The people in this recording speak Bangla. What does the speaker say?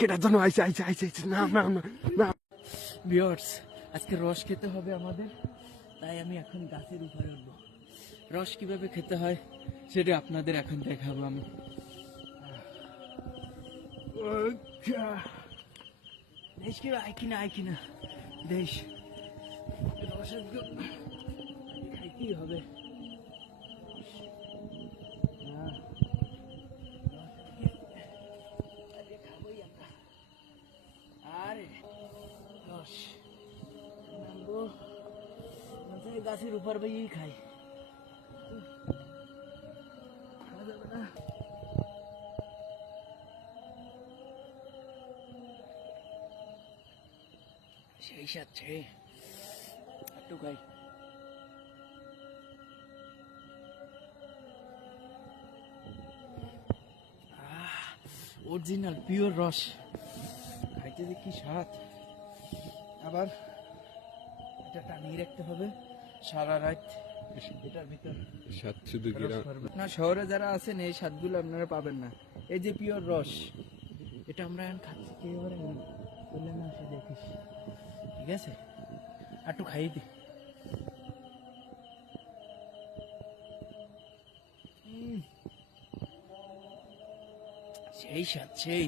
কেটার জন্য আইছে আইছে আইছে আইছে না না না না ভিউয়ার্স, আজকে রস খেতে হবে আমাদের, তাই আমি এখন গাছের উপরে উঠবো। রস কিভাবে খেতে হয় সেটা আপনাদের এখন দেখাবো আমি। দেশ কি আয় কিনা আয় কিনা দেশ রসের খাইতেই হবে। খাবোই আমরা। আরে রস নামবো গাছের উপর বেয়েই খাই। খাওয়া যাবে না। সেই সাথে একটু খাই। অরিজিনাল পিওর রস খাইতে যে কি স্বাদ। আবার এটা টানিয়ে রাখতে হবে সারা রাত এটার ভিতর। স্বাদ শুধু না, শহরে যারা আছেন এই স্বাদগুলো আপনারা পাবেন না। এই যে পিওর রস, এটা আমরা এখন খাচ্ছি, কে এবারে বললেন না সে দেখিস। ঠিক আছে, একটু খাইয়ে দি। সেই স্বাদ, সেই